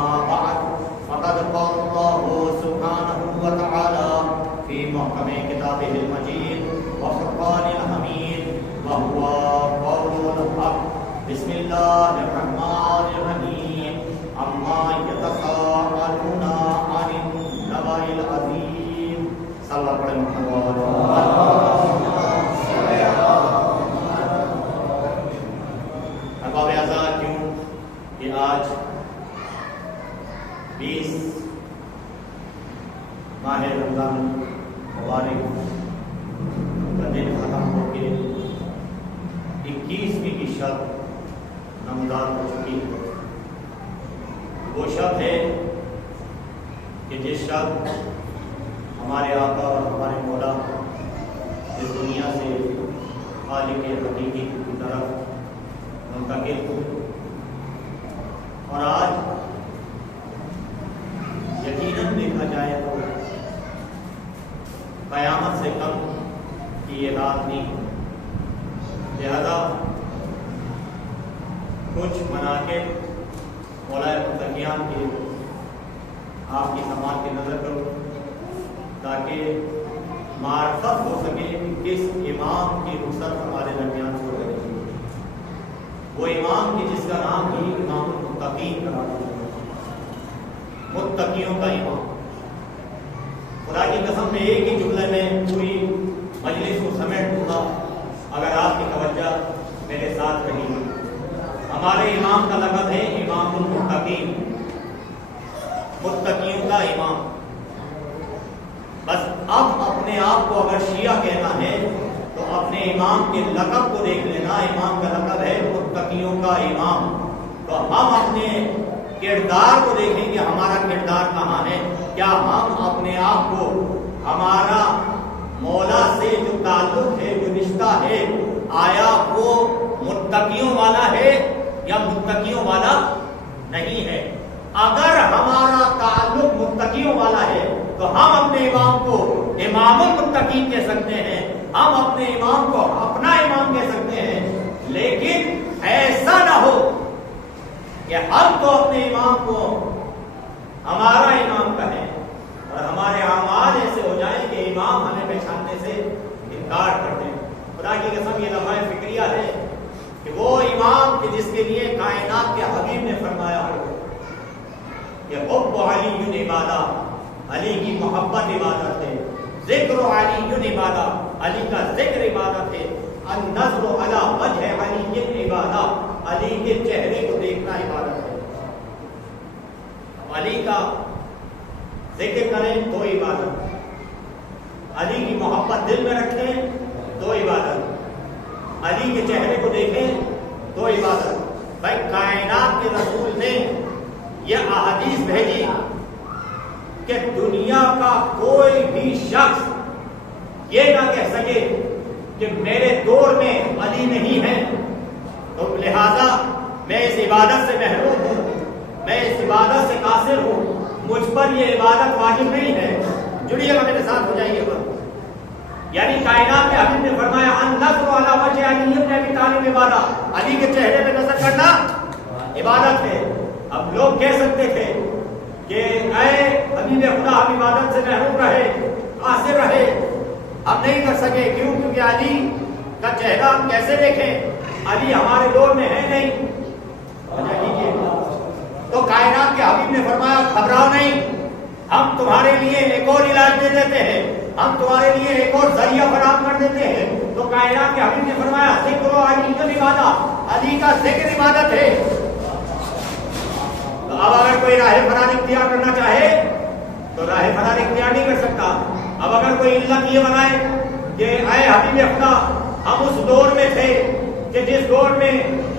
अम्मा बाद फ़क़द क़ाल अल्लाहु सुब्हानहु व तआला फ़ी मुहकम किताबिहिल मजीद व फ़ुरक़ानिल हमीद व हुवा क़ौलुल हक़। बिस्मिल्लाहिर रहमानिर रहीम। अम्मा यतसाअलूना अनिन नबाइल अज़ीम। सल्लल्लाहु अलैहि वसल्लम। कि आज 20 माह रमज़ान मुबारक का दिन खत्म होकर 21वीं की शब नमदार हो चुकी है। वो शब है कि जिस शब हमारे आका और हमारे मौला इस दुनिया से खालिक हकीकी की तरफ मुंतकिल हुए। और आज यकीनन देखा जाए तो क़यामत से कम की ये रात नहीं, लिहाजा कुछ मना के मौला मुत्तक़ियान की आपकी समात की नज़र करो ताकि मार्फत हो सके कि किस इमाम की रुख़सत हमारे दरमियान से हो रही है। वो इमाम की जिसका नाम ही इमाम मुत्तक़ीन करार दिया, मुत्तक़ियों का इमाम। खुदा की कसम में एक ही जुमले में पूरी मजलिस को समेट दूंगा अगर आपकी तवज्जो मेरे साथ रही। हमारे इमाम का लक़ब है इमामुल मुत्तक़ीन, मुत्तक़ियों का इमाम। बस अब अपने आप को अगर शिया कहना है तो अपने इमाम के लक़ब को देख लेना। इमाम का लक़ब है मुत्तक़ियों का इमाम। तो हम अपने किरदार को देखेंगे, हमारा किरदार कहाँ है। क्या हम अपने आप को हमारा मौला से जो ताल्लुक है, जो रिश्ता है, आया वो मुत्तक़ियों वाला है या मुत्तक़ियों वाला नहीं है। अगर हमारा ताल्लुक मुत्तक़ियों वाला है तो हम अपने इमाम को इमामुल मुत्तक़ीन कह सकते हैं, हम अपने इमाम को अपना इमाम कह सकते हैं। लेकिन ऐसा ना हो कि हम तो अपने इमाम को हमारा इमाम कहें और हमारे आमाल ऐसे हो जाए कि इमाम हमें पहचानने से इनकार कर दें। खुदा की कसम ये लम्हा फिक्रिया है कि वो इमाम के जिसके लिए कायनात के हबीब ने फरमाया हो कि हुब्बु अली इबादत, अली की मोहब्बत इबादत है। ज़िक्र अली इबादत, अली का जिक्र इबादत है। अन-नज़्रु अला वजह अली इबादत, अली के चेहरे को देखना इबादत है। अली का जिक्र करें तो इबादत, अली की मोहब्बत दिल में रखें तो इबादत, अली के चेहरे को देखें तो इबादत। भाई कायनात के रसूल ने यह अहादीस भेजी कि दुनिया का कोई भी शख्स ये ना कह सके कि मेरे दौर में अली नहीं है, तो लिहाजा मैं इस इबादत से महरूम हूँ, मैं इस इबादत से कासिर हूँ, मुझ पर ये इबादत वाजिब नहीं है। जुड़िएगा मेरे साथ, हो जाइएगा। यानी कायनात के हबीब ने फरमाया अन-नज़्रु अला वजह अली इब्न अबी तालिब इबादत, अली के चेहरे पे नजर करना इबादत है। अब लोग कह सकते थे कि ऐ हबीब खुदा, हम इबादत से महरूम रहे, कासिर रहे, हम नहीं कर सके। क्यों? क्योंकि अली का चेहरा हम कैसे देखें, अली हमारे दौर में है नहीं। तो कायनात के हबीब ने फरमाया घबराओ नहीं, हम तुम्हारे लिए एक और इलाज दे देते हैं, हम तुम्हारे लिए एक और जरिया फराहम कर देते हैं। तो कायनात के हबीब ने फरमाया ज़िक्र अली इबादत, अली का जिक्र इबादत है। तो अब अगर कोई राह फरार इख्तियार करना चाहे तो राह फरार इख्तियार नहीं कर सकता। अब अगर कोई इल्लत ये बनाए कि ऐ हबीब खुदा, हम उस दौर में थे कि जिस दौर में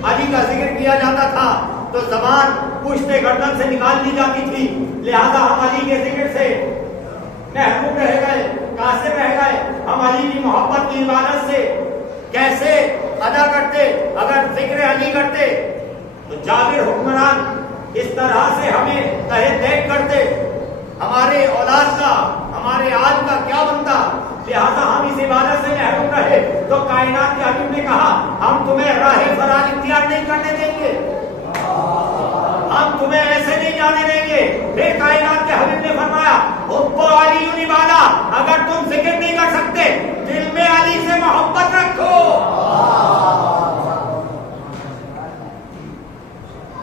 अली का जिक्र किया जाता था तो ज़बान पुश्ते गर्दन से निकाल दी जाती थी, लिहाजा हम अली के जिक्र से महरूम रह गए, कासिर रह गए। हम अली की मोहब्बत की इबादत से कैसे अदा करते अगर जिक्र अली करते? तो जाबिर हुक्मरान इस तरह से हमें तहे तैक करते, हमारे औलाद का, हमारे आल का क्या बनता? लिहाजा हम इस इबादत से महरूम रहे। तो कायनात के हबीब ने कहा हम तुम्हें राह फरार इख्तियार नहीं करने देंगे। हम तुम्हें ऐसे नहीं जाने देंगे। फिर कायनात के हबीब ने फरमाया, हुब्बु अली वाला, अगर तुम जिक्र नहीं कर सकते, दिल में अली से मोहब्बत रखो।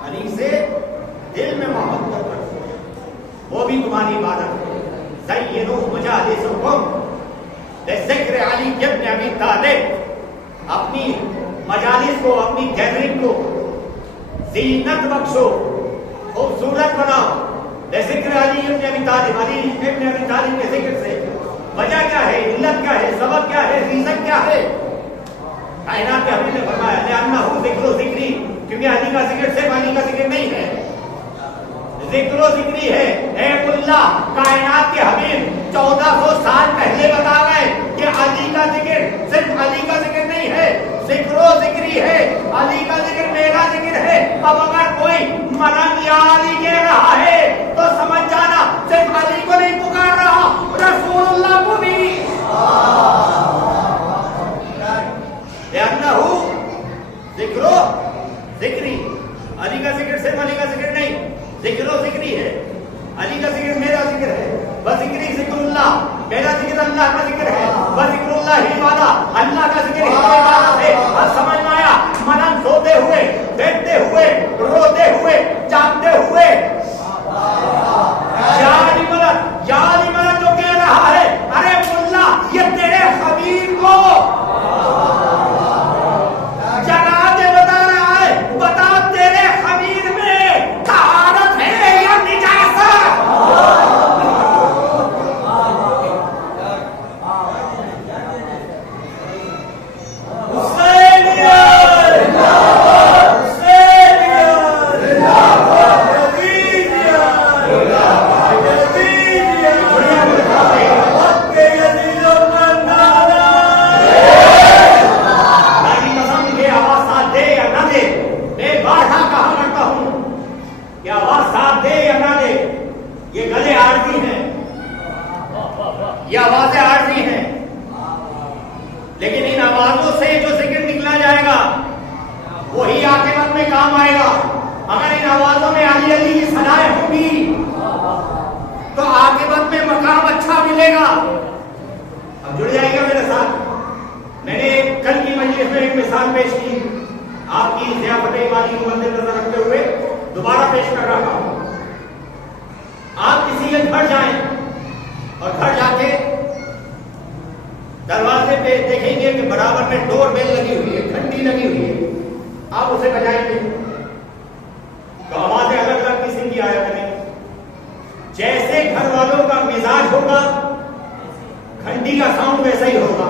अली से दिल में मोहब्बत रखो, वो भी तुम्हारी इबादत है। ज़य्यिनू मजालिसकुम बिज़िक्र अली इब्न अबी तालिब, अपनी मजालिस को, अपनी गैदरिंग को ज़ीनत बख्शो, खूबसूरत बनाओ। बिज़िक्र अली इब्न अबी तालिब, अली इब्न अबी तालिब के जिक्र से वजह क्या है, इल्लत क्या है, सबब क्या है, रीजन क्या है? कायनात के हबीब ने फरमाया लिअन्नहु ज़िक्रु ज़िक्री, क्योंकि अली का जिक्र सिर्फ अली का जिक्र नहीं है, जिक्रो जिक्री है। ऐकुल्लाह, कायनात के हबीब 1400 साल पहले बता गए कि अली का जिक्र सिर्फ अली का जिक्र नहीं है, जिक्रो जिक्री है। अली का जिक्र मेरा जिक्र है। अब अगर कोई मनन या अली कह रहा है तो समझ जाना सिर्फ अली को नहीं पुकार रहा, रसूलुल्लाह को भी। लिअन्नहु जिक्रो जिक्री, अली का जिक्र सिर्फ अली का जिक्र नहीं, जिक्रो जिक्री है। अली का जिक्र मेरा जिक्र है, वज़िक्री ज़िक्रुल्लाह, मेरा जिक्र अल्लाह का जिक्र है, वज़िक्रुल्लाह ही वाला, अल्लाह का जिक्र ही इबादत है। अब समझ में आया? मनन सोते हुए, देखते हुए, रोते हुए, जागते हुए, या अली मदद जो कह रहा है, अरे मुल्ला ये तेरे हबीब को जगा दे बता रहा है, बता तेरे हबीब में तारत है या निजासत? ये आवाजें आरज़ी हैं, लेकिन इन आवाजों से जो जिक्र निकला जाएगा वही आखिरत में काम आएगा। अगर इन आवाजों में अली अली की सदाएं होंगी तो आखिरत में मकाम अच्छा मिलेगा। अब जुड़ जाएगा मेरे साथ। मैंने कल की मजलिस में एक मिसाल पेश की, आपकी ज़ियाफ़त ईमानी को मद्देनजर रखते हुए दोबारा पेश कर रहा हूं। आप किसी के घर जाएं और घर जाके दरवाजे पे देखेंगे कि बराबर में डोर बेल लगी हुई है, घंटी लगी हुई है। आप उसे बजाएंगे तो आवाजें अलग अलग किस्म की आया करेंगी। जैसे घर वालों का मिजाज होगा घंटी का साउंड वैसा ही होगा।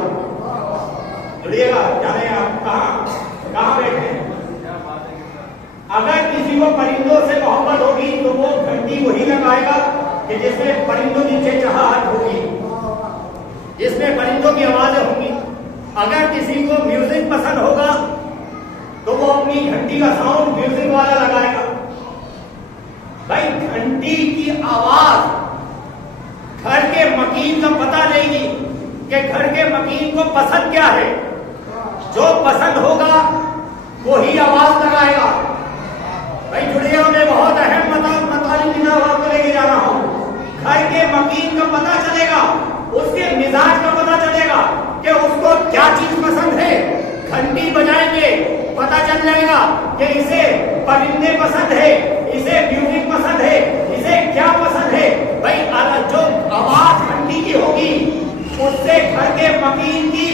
जुड़िएगा, जाने आप कहां बैठे हैं। अगर किसी को परिंदों से मोहब्बत होगी तो वो घंटी वही लगाएगा कि जिसमें परिंदों की चहचहाहट होगी, जिसमें परिंदों की आवाजें होंगी। अगर किसी को म्यूजिक पसंद होगा तो वो अपनी घंटी का साउंड म्यूजिक वाला लगाएगा। भाई घंटी की आवाज घर के मकीन का पता देगी कि घर के मकीन को पसंद क्या है। जो पसंद होगा वही आवाज लगाएगा। भाई जुड़िया में बहुत अहम मतालिब की तरफ को लेके जा रहा हूं। घर के मकीन का पता चलेगा, उसके मिजाज का पता चलेगा कि उसको क्या चीज पसंद है। घंटी बजाएंगे पता चल जाएगा कि इसे परिंदे पसंद है, इसे म्यूजिक पसंद है, इसे क्या पसंद है। भाई जो आवाज घंटी की होगी उससे घर के मकीन की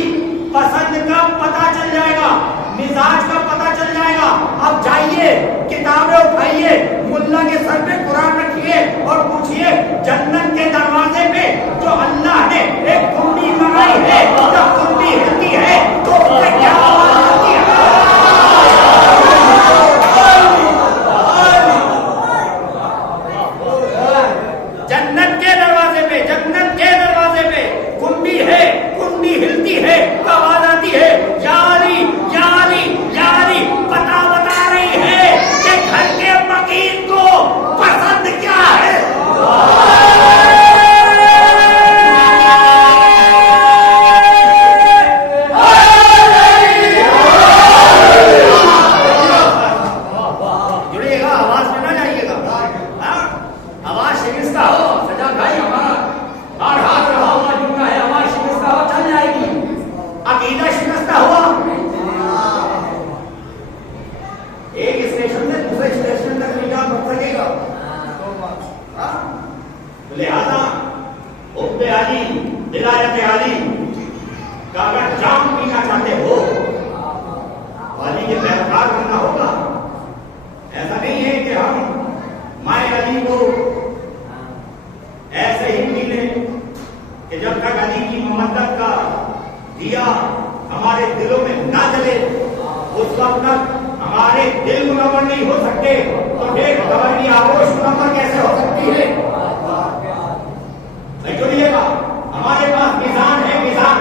पसंद का पता चल जाएगा, मिजाज का पता चल जाएगा। अब जाइए किताबें उठाइए, मुल्ला के सर पे कुरान रखिए और पूछिए जन्नत के दरवाजे पे जो अल्लाह ने एक कुंडी लगाई है, जब कुंडी हिलती है तो उससे क्या आवाज आती है। लिहाजा हुब्बे अली, विलायत अली का अगर जाम पीना चाहते हो, अली के पैरकार बनना होगा। ऐसा नहीं है कि हम माए अली को ऐसे ही पी लें कि जब तक अली की मोहब्बत का दिया हमारे दिलों में ना जले, उस वक्त तक हमारे दिल मुनव्वर नहीं हो सकते, तो फिर हमारी आगोश मुनव्वर कैसे हो सकती है? जुड़िएगा, हमारे पास मिजान है, मिजान।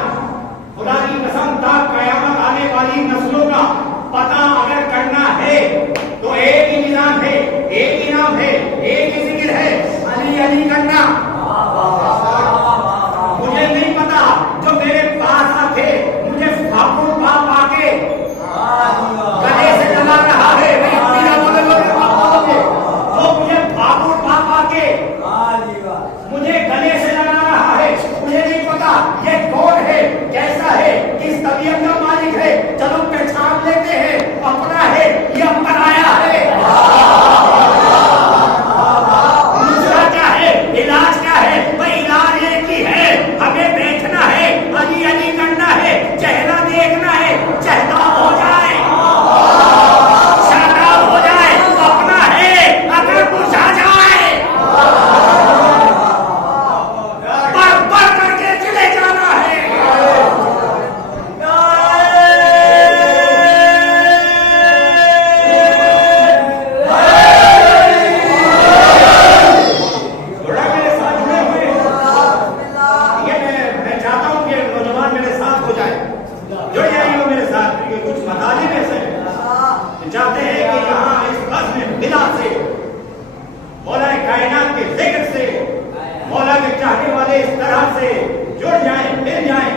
खुदा की कसम, तक कयामत आने वाली नस्लों का पता अगर करना है तो एक ही मिजान है, एक ही नाम है, एक ही जिक्र है, अली अली करना। मुझे नहीं पता जो मेरे पास थे, मुझे ठाकुर बाप आके गले से लगा रहा है, वो मुझे ठाकुर बाप आके मुझे गले से लगा रहा है। मुझे नहीं पता ये कौन है, कैसा है, किस तबीयत का मालिक है। चलो पहचान लेते हैं, अपना है या पराया है। दूसरा क्या है, इलाज क्या है? भाई इलाज एक ही है, हमें देखना है, अली अली करना है, चेहरा देखना है, चेहरा हो जाए, शादाब हो जाए, अपना है, अगर बुझा जाए पर करके चले जाना है। थोड़ा मेरे साथ जुड़े हुए, ये मैं चाहता हूं कि नौजवान मेरे साथ हो जाए, जुड़ जाइए मेरे साथ, क्योंकि कुछ मतालिब ऐसे चाहते हैं कि यहाँ इस बस में बिला से, मौला कायनात के जिक्र से, मौला के चाहने वाले इस तरह से जुड़ जाएं, मिल जाएं,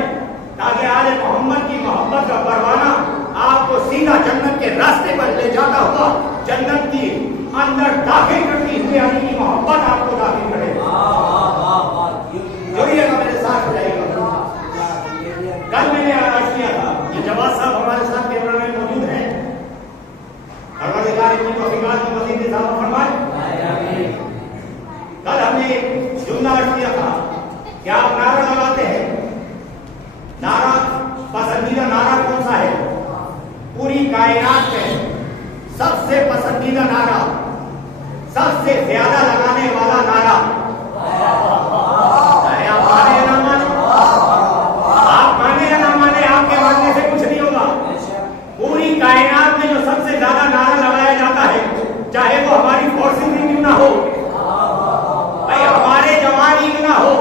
ताकि आले मोहम्मद की मोहब्बत का परवाना आपको सीधा जन्नत के रास्ते पर ले जाता हुआ जन्नत की अंदर दाखिल करती हुई अली की मोहब्बत आपको दाखिल करे। जुड़िएगा मेरे साथ, हो जाइएगा। कल मैंने आगाज किया था, ये जवाब साहब हमारे साथ कैमरा में मौजूद है, परवरदिगार की तौफीकात में मज़ीद इज़ाफ़ा फरमाए। कल हमने जुमला अर्ज़ किया था कि आप नारा लगाते हैं, नारा पसंदीदा नारा कौन सा है? पूरी कायनात में सबसे पसंदीदा नारा, सबसे ज्यादा लगाने वाला नारा, चाहे आप माने या ना माने, आप माने या ना माने, आपके मानने से कुछ नहीं होगा। पूरी कायनात में जो सबसे ज्यादा नारा लगाया जाता है, चाहे वो हमारी फोर्सेस ही क्यों ना हो, भाई हमारे जवान ही क्यों ना हो,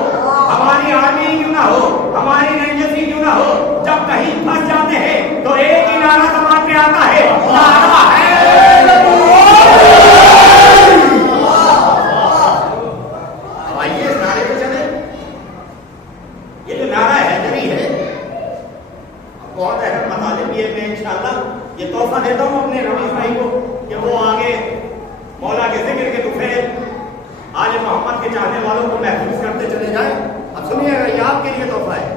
हमारी आर्मी ही क्यों ना हो, हमारी रेंजर्स ही क्यों ना हो, जब कहीं फंस जाते हैं तो एक ही नारा जबान पे आता है, नारा है आइए इस नारे पे चले। ये जो नारा हैदरी है बहुत अहम मतालिब, ये मैं इंशाअल्लाह ये तोहफा देता हूँ अपने रवीश भाई को कि वो आगे मौला के जिक्र के तुफैल आले मोहम्मद के चाहने वालों को महफूज करते चले जाए। अब सुनिएगा, ये आपके लिए तोहफा है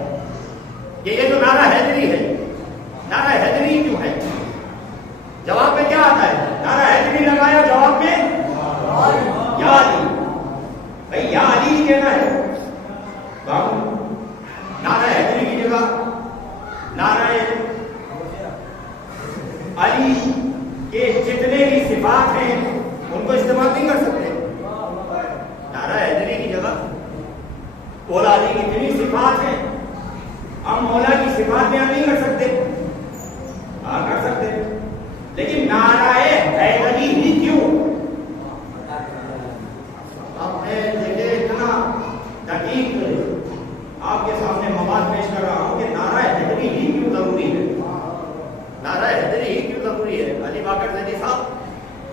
कि ये जो नारा हैदरी है, नारा हैदरी क्यों है? जवाब में क्या आता है? नारा हैदरी लगाया, जवाब में या अली, भाई या अली कहना है। नारा हैदरी की जगह नारा अली के जितने भी सिफात हैं उनको इस्तेमाल नहीं कर सकते। नारा हैदरी की जगह मौला अली की इतनी सिफात है, हम मौला की सिफात बयान नहीं कर सकते। हाँ कर सकते, लेकिन नाराए हैदरी ही क्यों? अब मैं देखिए इतना दकीक आपके सामने मवाद पेश कर रहा हूं कि नारा हैदरी ही क्यों जरूरी है। नारा हैदरी ही क्यों जरूरी है? अली बाकर ज़ैदी साहब,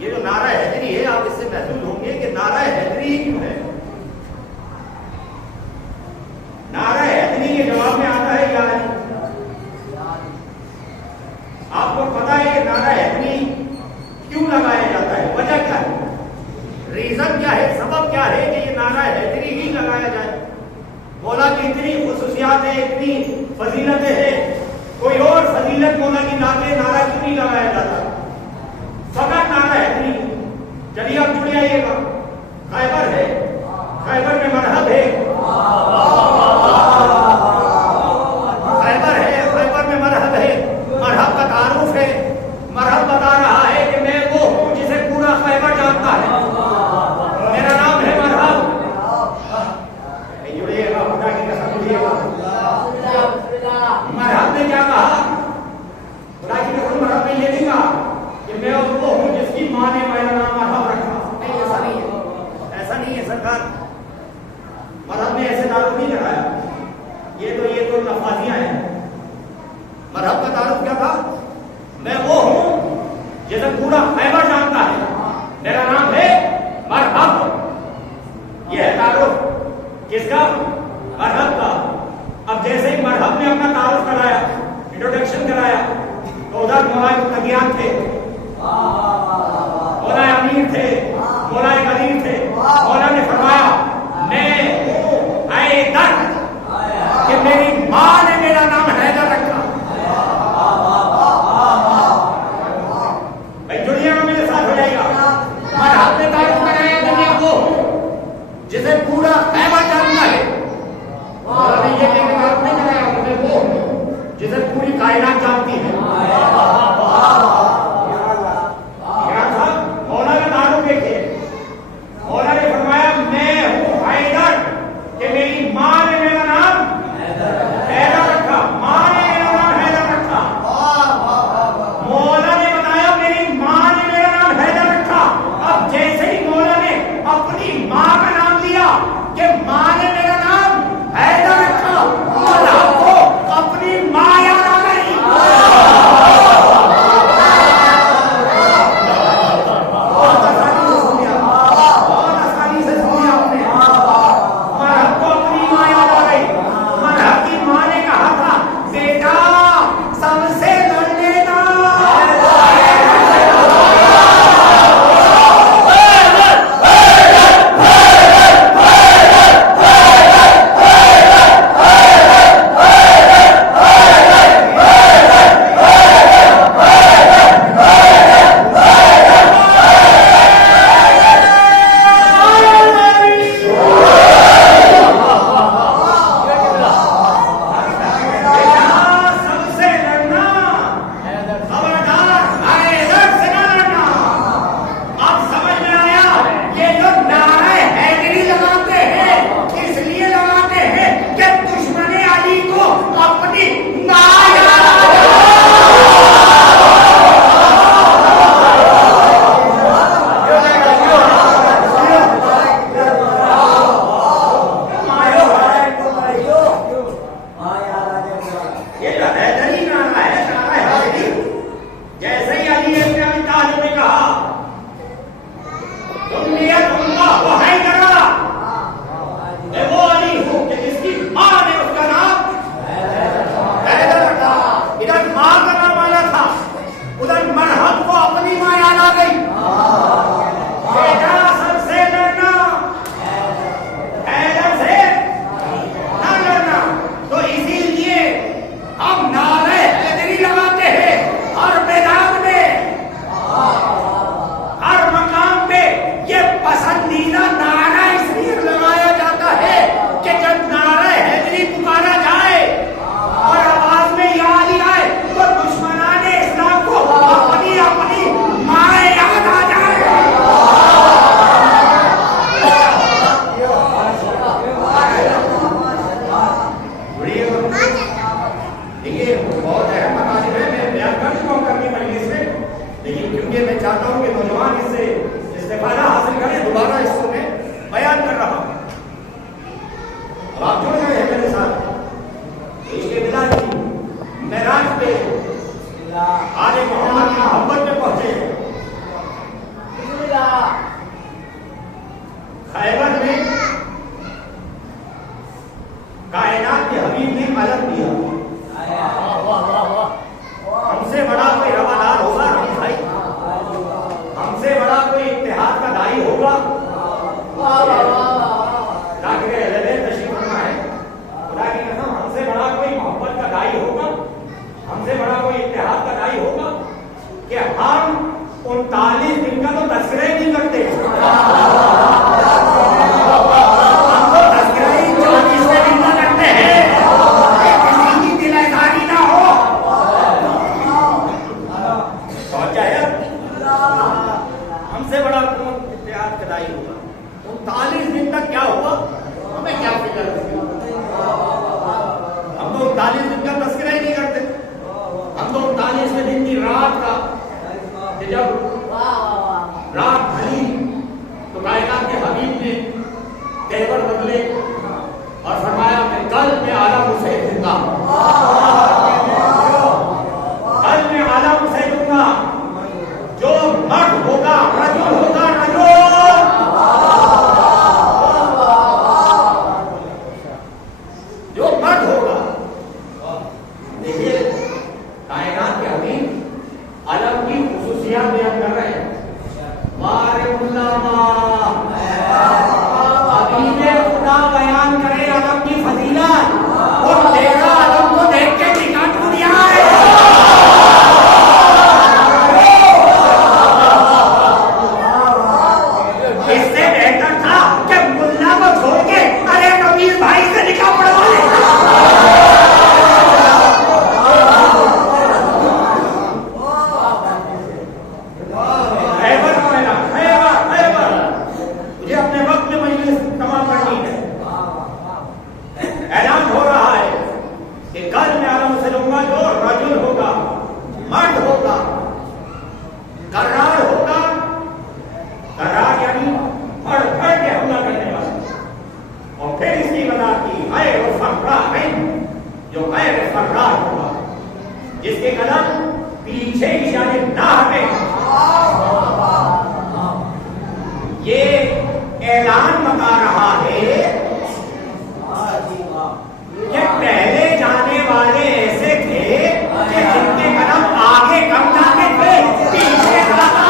ये जो नारा हैदरी है, आप इससे महसूस होंगे कि नारा हैदरी ही क्यों है। नारा हैदरी के जवाब में आता है या अली। आपको पता है कि नारा हैदरी क्यों लगाया जाता है, वजह क्या है, रीजन क्या है, सबब क्या है कि ये नारा हैदरी ही लगाया जाए? मौला की इतनी खुसूसियात है, इतनी फजीलतें हैं, कोई और फजीलत मौला की लाके नारा क्यों नहीं लगाया जाता? फकत नारा हैदरी। चलिए आप जुड़ जाइएगा, खैबर है, खैबर में मरहब है, खैबर है, खैबर में मरहब है, मरहब का तारुफ है। मरहब बता रहा है कि मैं वो हूँ जिसे पूरा खैबर जानता है, मेरा नाम है मरहब। जुड़िएगा, खुदा की कसम जुड़िएगा। मरहब ने क्या कहा? खुदा की कसम मरहब ने ये नहीं कहा कि मैं वो हूँ जिसकी माँ ने मेरा नाम मरहब रखा। नहीं, ऐसा नहीं है, ऐसा नहीं है सरकार। मरहब ने ऐसे तारुफ नहीं कराया। ये तो लफाजियां हैं। मरहब का तारुफ क्या था? मैं वो हूं जिसे पूरा खैबर जानता है, मेरा नाम है मरहब। यह है तारुफ किसका? मरहब का। अब जैसे ही मरहब ने अपना तारुफ कराया, इंट्रोडक्शन कराया, तो उधर मौलाए मुत्तकियान थे, मौलाए अमीर थे, मौलाए कदीर थे। मौला ने फरमाया मैं हूं हैदर, कि मेरी मां ने मेरा नाम हैदर रखा। भाई जुड़िएगा, मेरे साथ हो जाएगा। मरहब ने तारुफ कराया कि मैं वो हूं जिसे पूरा खैबर जानता है। और ये तारुफ नहीं कराया कि मैं वो हूं जिसे पूरी कायनात जानती है। क्या था? मौला का तारुफ देखिए। मौला ने फरमाया मैं हूं हैदर, कि मेरी मां ने मेरा नाम हैदर रखा। मां ने मेरा नाम हैदर रखा। मौला ने बताया मेरी मां ने मेरा नाम हैदर रखा। अब जैसे ही मौला ने अपनी मां का नाम लिया कि मां ने मेरा नाम हैदर रखा, मौला को अपनी मां याद आ गई। 39 दिन तक क्या हुआ हमें क्या फिक्र है? हम तो 39 दिन का तस्करा ही नहीं करते। हम तो 39वें दिन की रात का, कि जब रात ढली तो कायनात के हबीब ने तेवर बदले और फरमाया कि कल मैं आलम उसे दूंगा, कल मैं आलम उसे दूंगा, जो मर्द होगा रजूल होगा, रजूल जो मर्द होगा। देखिए कायनात के हबीब आलम की खुसूसियात बयान कर रहे हैं। खुदा बयान करे आलम की फजीलत, और तेरा आलम को देख के टिका टूट जाए। इससे बेहतर था कि मुल्ला को छोड़ के अरे कबीर भाई से निकाह पढ़वा ले। मुझे अपने वक्त में मजलिस तमाम करनी है। ऐलान हो रहा है कि कल मैं आलम से लूंगा, जो रजुल होगा, मर्द होगा, कर्रार होगा। कर्रार यानी फड़ फड़ के हमला करने वाला। और फिर इसकी वजह की गैर फर्रार, जो गैर फर्रार होगा, जिसके कदम पीछे की जानिब ना हटे। ये ऐलान बता रहा है कि पहले जाने वाले ऐसे थे कि जिनके कदम आगे कम जाते थे, पीछे ज्यादा।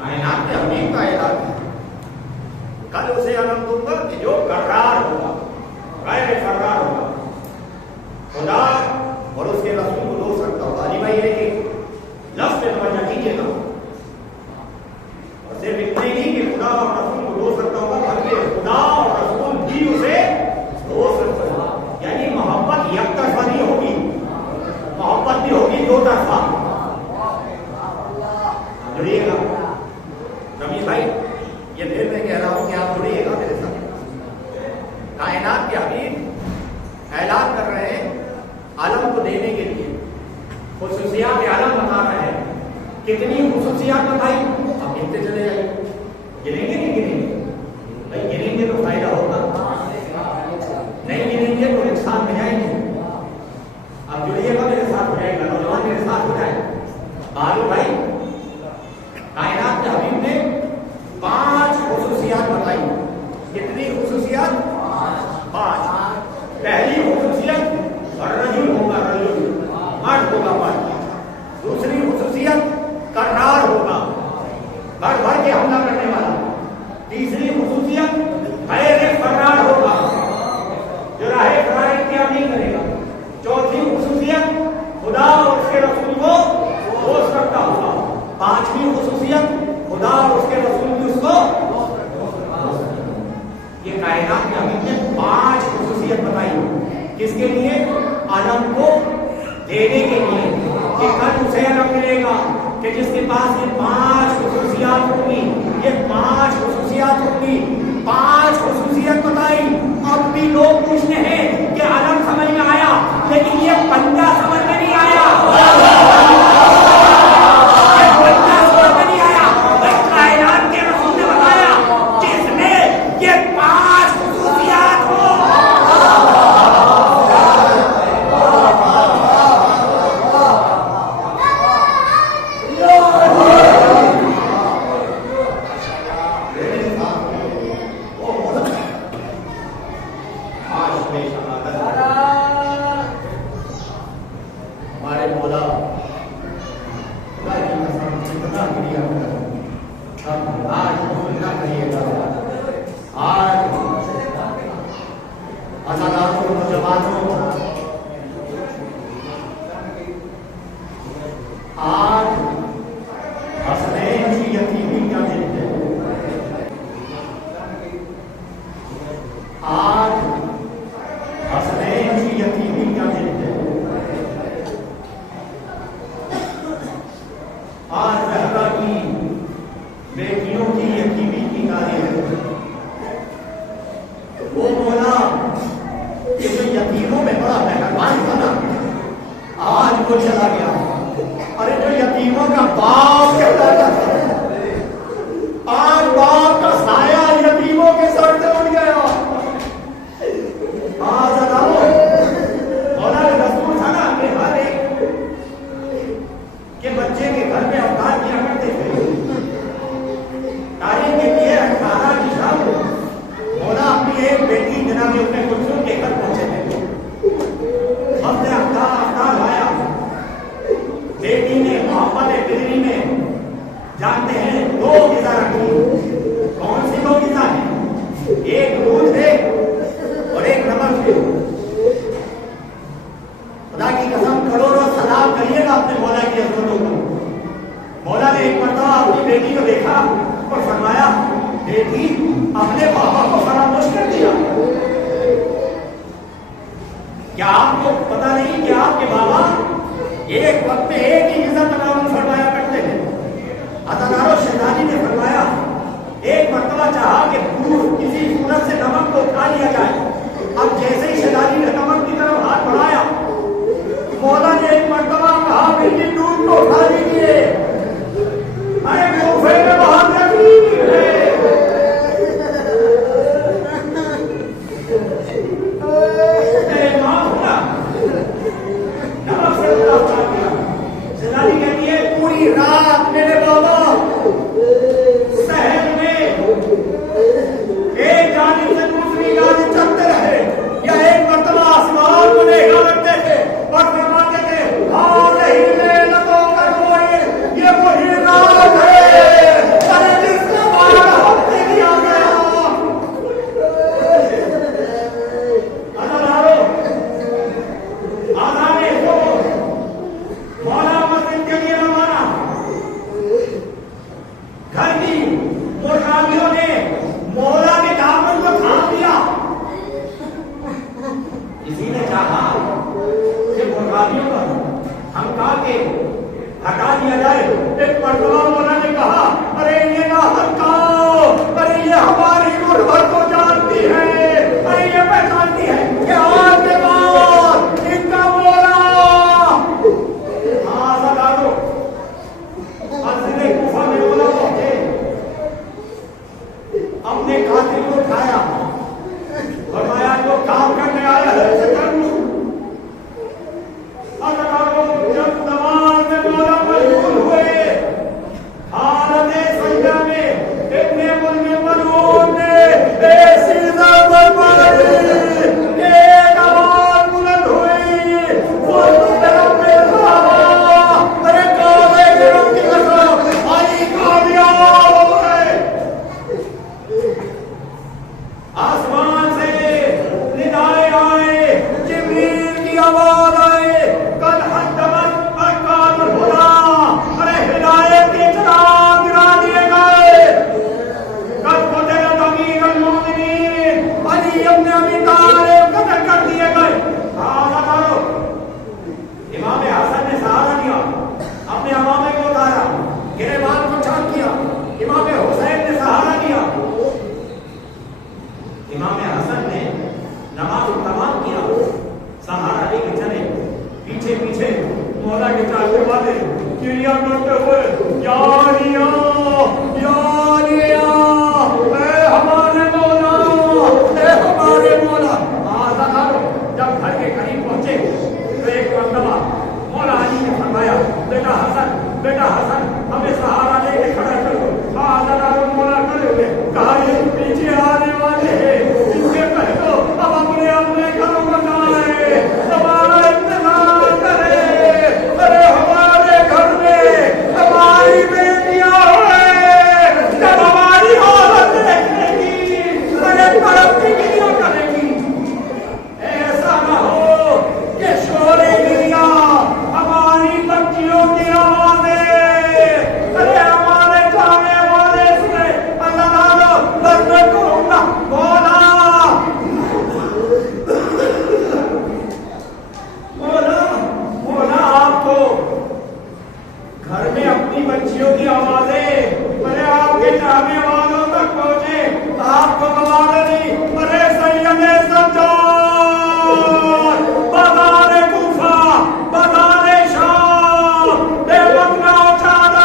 कायनात के हबीब का ऐलान है, कल उसे आलम दूंगा कि जो कर्रार होगा, गैर फर्रार होगा। खुदा और उसके रसूल को दो सकता होगा। अली भाई है कि लफ्ज़ पे तवज्जो कीजिएगा, और सिर्फ इतना ही नहीं कि खुदा और रसूल को दो सकता होगा, बल्कि खुदा और रसूल भी उसे दो सकता होगा। यानी मोहब्बत एक तरफा नहीं होगी, मोहब्बत भी होगी दो तरफा। जुड़िएगा रमीज भाई, ये फिर मैं कह रहा हूं कि आप जुड़िएगा मेरे साथ। कायनात के हबीब ऐलान कर रहे हैं आलम को देने के लिए, खुसूसियात आलम बता रहे हैं। कितनी खुसूसियात बताई, अब गिनते चले जाइए। गिनेंगे नहीं गिनेंगे भाई, गिनेंगे तो फायदा होगा, नहीं गिनेंगे तो नुकसान में जाएंगे। अब जुड़िएगा मेरे साथ, हो जाएगा नौजवान मेरे साथ हो जाए। मालूम भाई, कायनात के हबीब ने 5 खुसूसियात बताई। कितनी खुसूसियात? 5। पहली खुसूसियत रजुल होगा, रजुल मर्द होगा, मर्द। दूसरी खुसूसियत कर्रार होगा, भर भर के हमला करने वाला। तीसरी खुसूसियत गैर फर्रार होगा, जो राहे फरार इख्तियार नहीं करेगा। चौथी खुसूसियत खुदा और उसके रसूल को दोस्त रखता होगा। 5वीं खुसूसियत खुदा और उसके रसूल की उसको। ये कायनात के हबीब ने 5 खुसूसियत बताई। किसके लिए? आलम को देने के लिए, कि कल उसे आलम मिलेगा कि जिसके पास ये 5 खुसूसियात होंगी, ये 5 खुसूसियात होंगी। 5 खुसूसियत बताई। अब भी लोग पूछते हैं कि आलम समझ में आया, लेकिन ये पंजा समझ में नहीं आया, ये पंजा समझ में नहीं आया। कायनात के रसूल ने बताया जिसमें ये 5 खुसूसियात हो। आज जहरा की बेटियों की यतीमी की तारीख है। वो मौला ये जो यतीमों में बड़ा मेहरबान था ना, आज वो चला गया। अरे जो यतीमों का बाप कहता था, आज बाप का साया यतीमों के सर से उड़ गया। आज मौला का दस्तूर था ना कि हर एक के बच्चे के घर में अवतार किया करते थे। तारीख के लिए 18 की शाम मौला अपनी एक बेटी जनाब उम्मे कुलसूम के घर पहुंचे थे। हमने अवतार आया, बेटी ने मोहब्बत बिजली में जानते हैं 2 गिज़ा रखी। कौन सी 2 गिज़ा है? एक दूध है और एक नमक है। खुदा की कसम करोड़ों सलाम करिएगा अपने मौला की अजमतों को। मौला ने एक मरतबा अपनी बेटी को देखा और फरमाया, बेटी अपने पापा को फरामोश कर दिया। क्या आपको पता नहीं कि आपके बाबा एक वक्त में एक ही गिज़ा तनावुल फरमाया करते थे? अतानारो शहजादी ने फरमाया, एक मरतबा चाहा कि दूर किसी सूरत से नमक को उठा लिया जाए। अब जैसे ही शहजादी ने नमक की तरफ हाथ बढ़ाया, मौला ने एक मरतबा कहा, बेटी दूध को उठा लीजिए, अरे गुफे में बहुत तकलीफ है। नमक से शहजादी कहती है, खुशियों की आवाजें अरे आपके चाहने वालों तक पहुंचे, आपको गवारा नहीं अरे सैयदे सज्जाद बाजारे कूफा बाजारे शाम बेवकना उठाना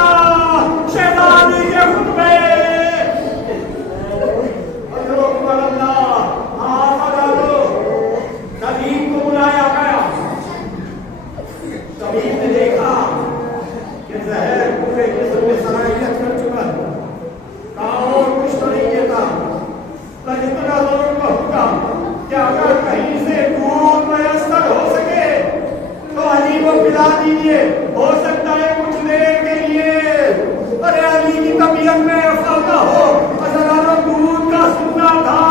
शहजादी के खुतबे तबीब को बुलाया गया। तबीब ने देखा कि जहर पूरे जिस्म में सराहियत कर चुका है, और कुछ तो नहीं देता। इतना जरूर कहूंगा कि अगर कहीं से दूध मयसर हो सके तो अली को पिला दीजिए, हो सकता है कुछ देर के लिए अरे अली की तबीयत में फायदा हो। हजारों दूध का सुनना था,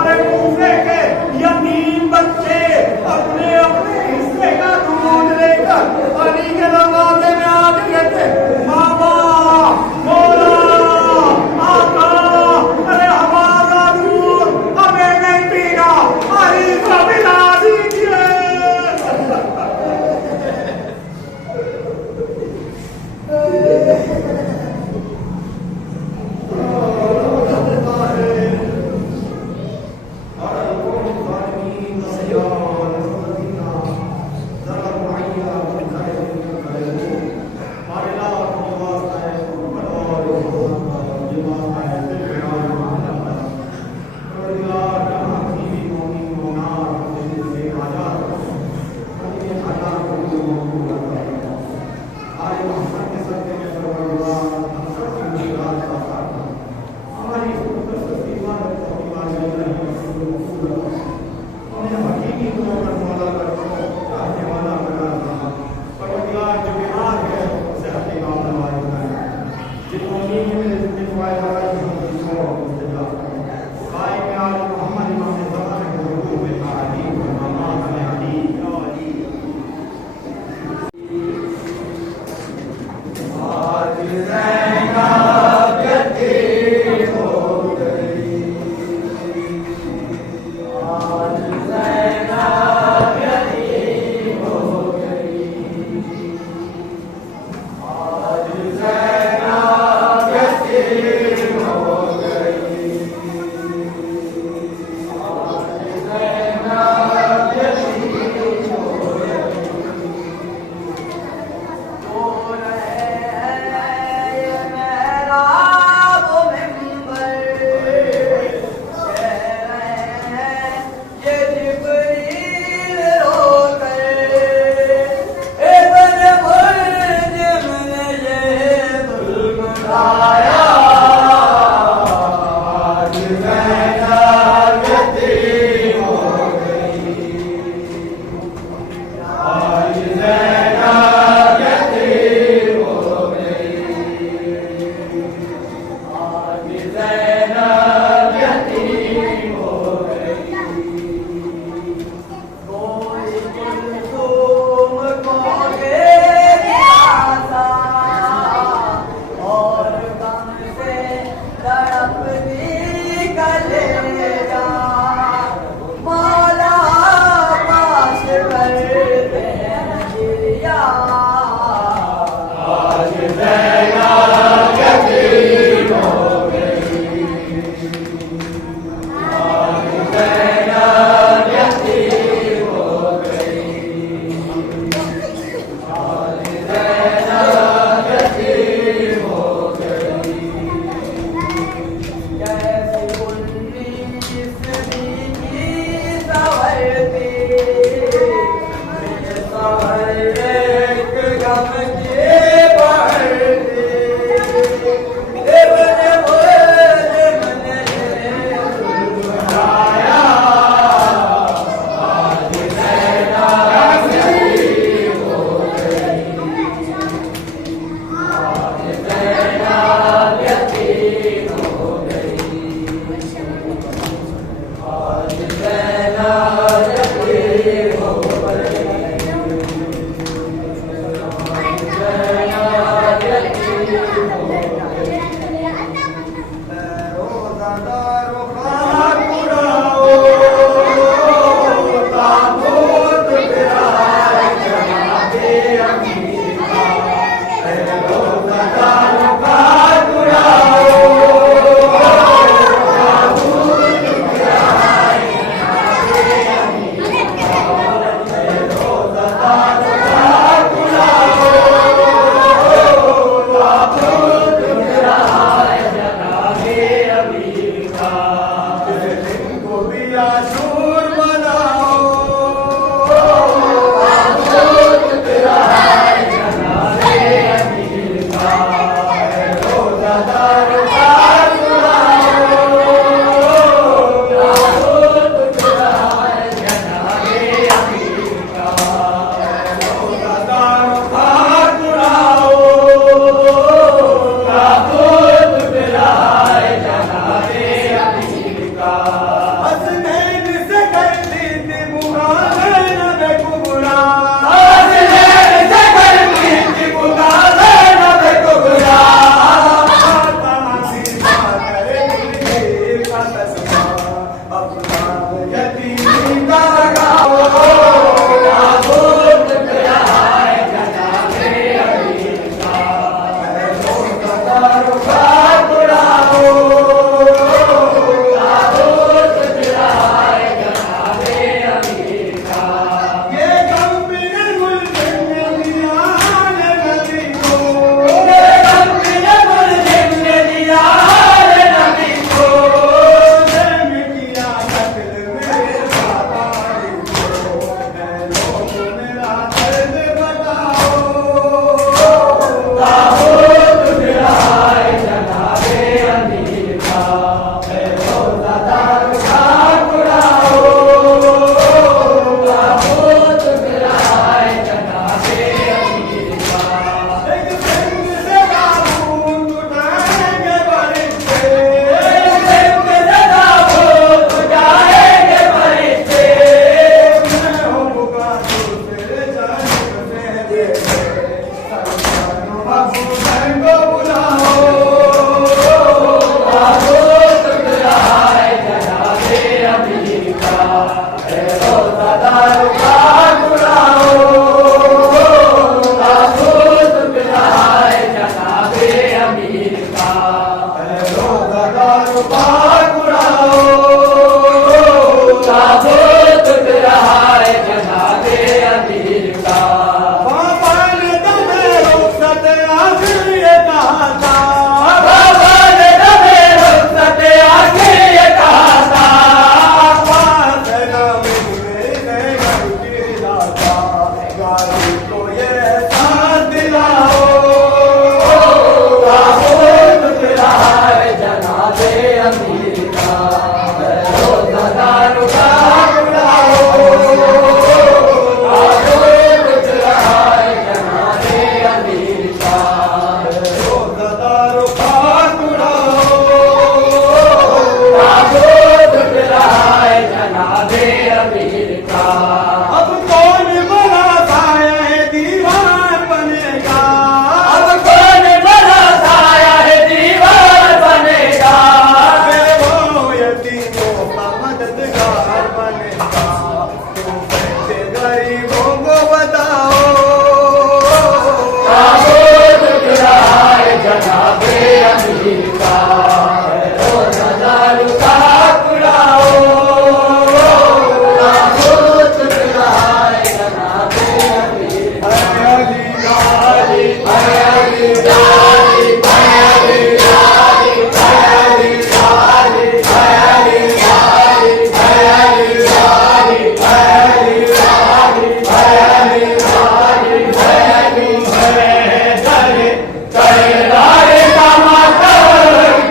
अरे कूफे के यतीम बच्चे अपने अपने हिस्से का दूध लेकर अली के दरवाजे में आ गए थे। बाबा मौला आका अरे हमारा दूध हमें नहीं पीना, अली को पिला दीजिए।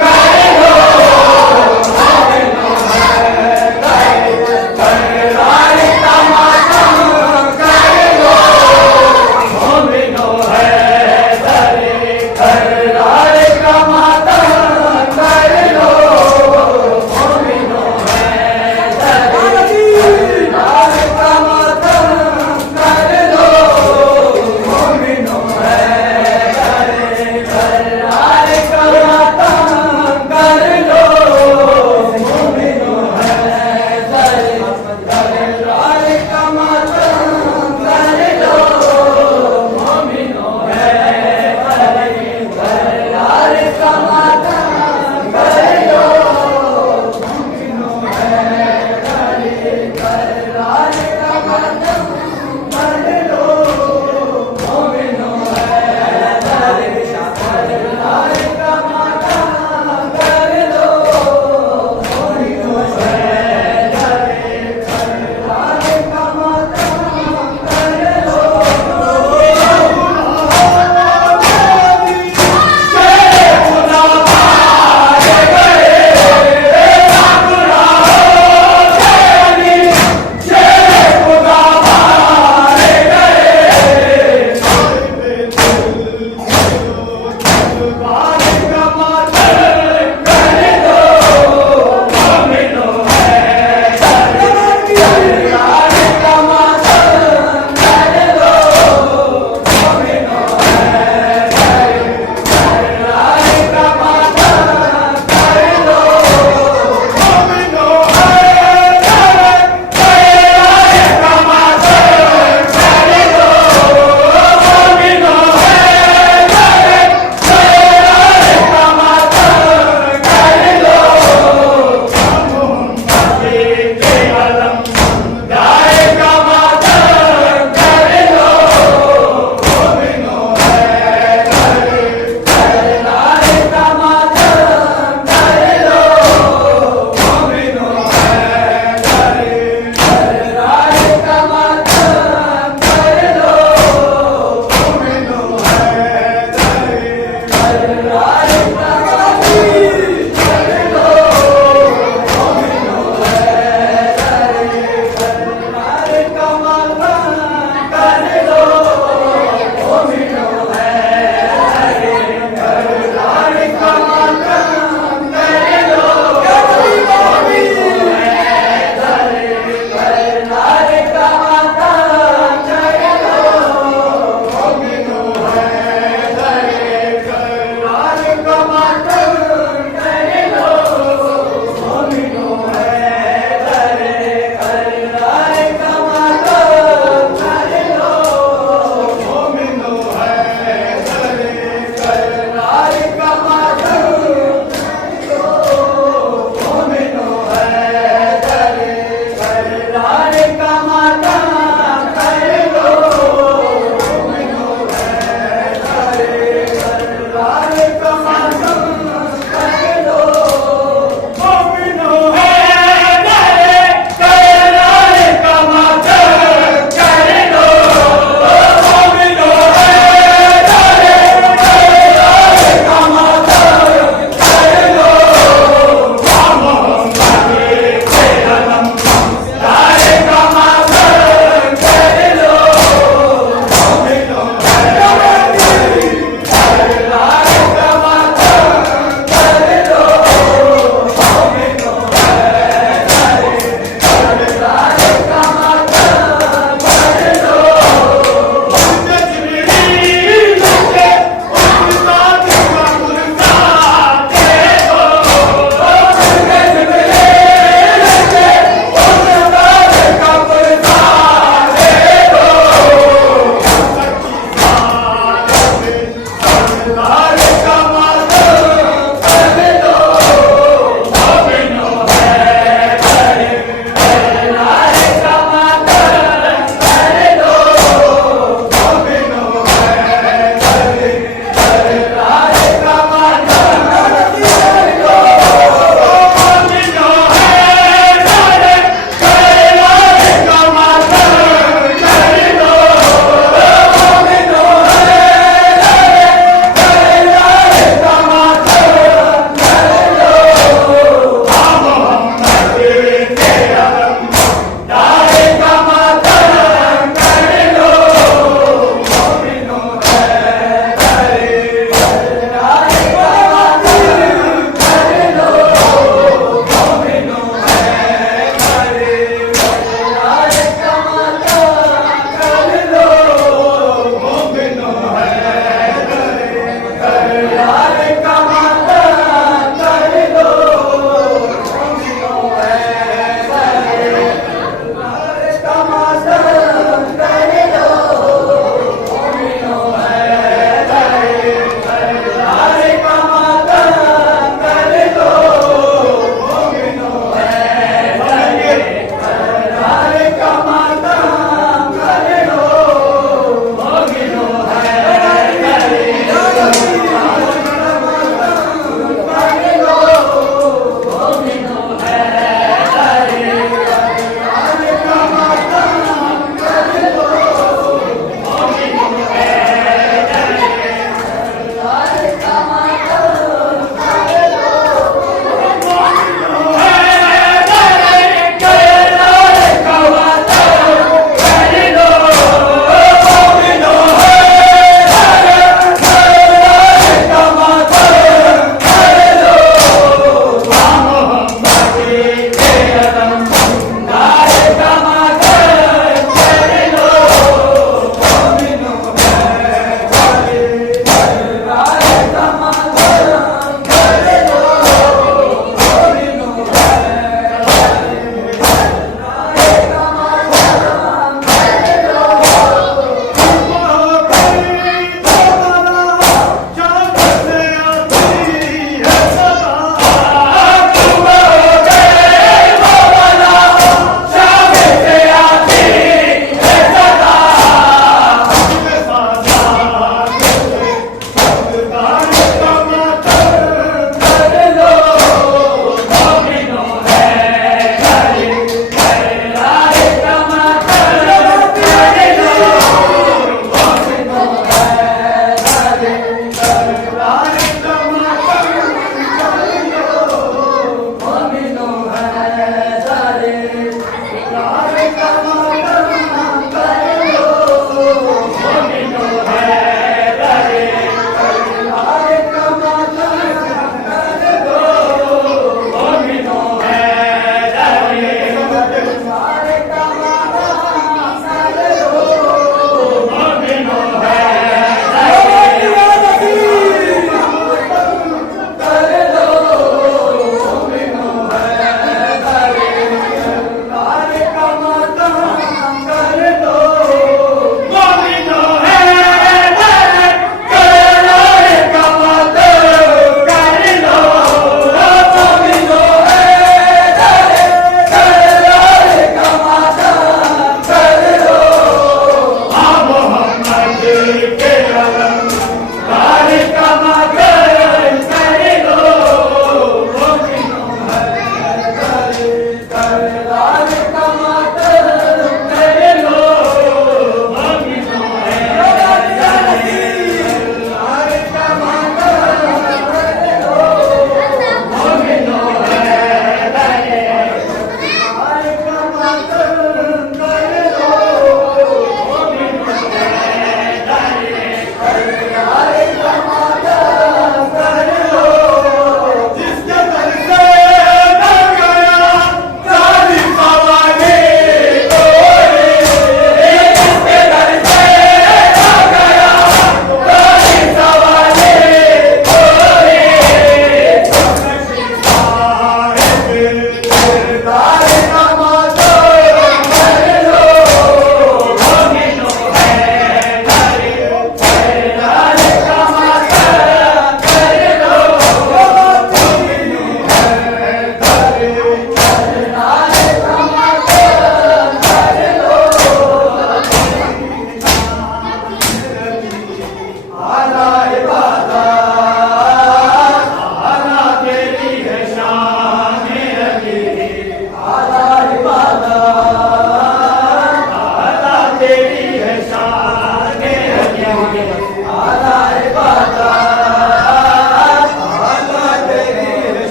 करे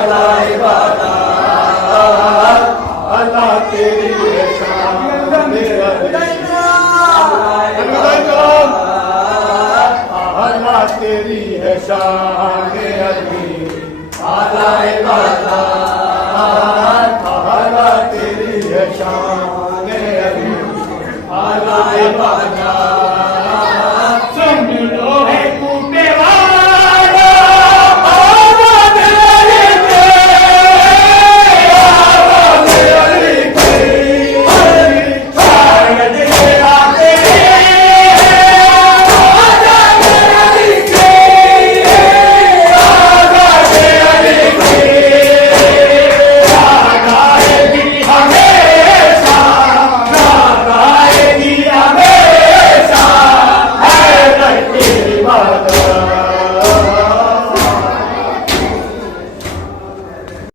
आला इबादत अल्लाह तेरी है शान अल्लाह तेरी है शान अली आला इबादत